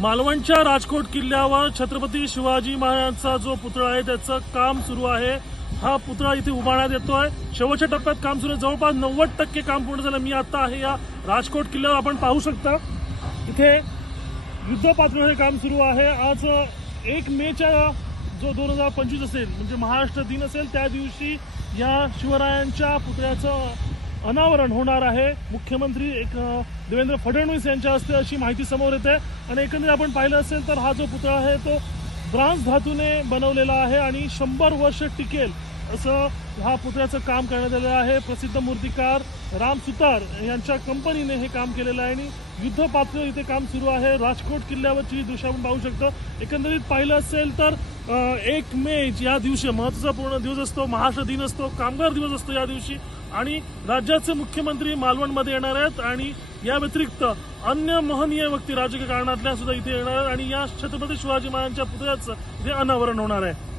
मालवणच्या राजकोट किल्ल्यावर छत्रपती शिवाजी महाराजांचा जो पुतळा आहे त्याचं काम सुरू आहे। हा पुतळा इथे उभारण्यात येतोय। शेवटच्या टप्प्यात काम सुरू आहे। जवळपास 90% काम पूर्ण झालं। मी आता आहे या राजकोट किल्ल्यावर। आपण पाहू शकता इथे युद्ध पातळीवर हे काम सुरू आहे। आज 1 मेच्या जो 2025 असेल म्हणजे महाराष्ट्र दिन असेल त्या दिवशी या शिवरायांच्या पुतळ्याचं अनावरण होणार आहे। मुख्यमंत्री देवेंद्र फडणवीस यांच्या हस्ते अशी माहिती समोर येते। आणि एकंदरीत आपण पाहिलं असेल तर हा जो पुतळा आहे तो ब्रांझ धातूने बनवलेला आहे आणि 100 वर्ष टिकेल असं हा पुतळ्याचं काम करण्यात आलेलं आहे। प्रसिद्ध मूर्तिकार राम सुतार यांच्या कंपनीने हे काम केलेलं आहे आणि युद्ध पातळीवर इथे काम सुरू आहे। राजकोट किल्ल्यावरची दृश्य आपण पाहू शकतो। एकंदरीत पाहिलं असेल तर 1 मे या दिवशी महत्त्वाचा पूर्ण दिवस असतो। महाराष्ट्र दिन असतो, कामगार दिवस असतो या दिवशी आणि राज्याचे मुख्यमंत्री मालवणमध्ये येणार आहेत आणि या व्यतिरिक्त अन्य महनीय व्यक्ती राजकीय कारणातल्या सुद्धा इथे येणार आहेत आणि या छत्रपती शिवाजी महाराजांच्या पुतळ्याचं इथे अनावरण होणार आहे।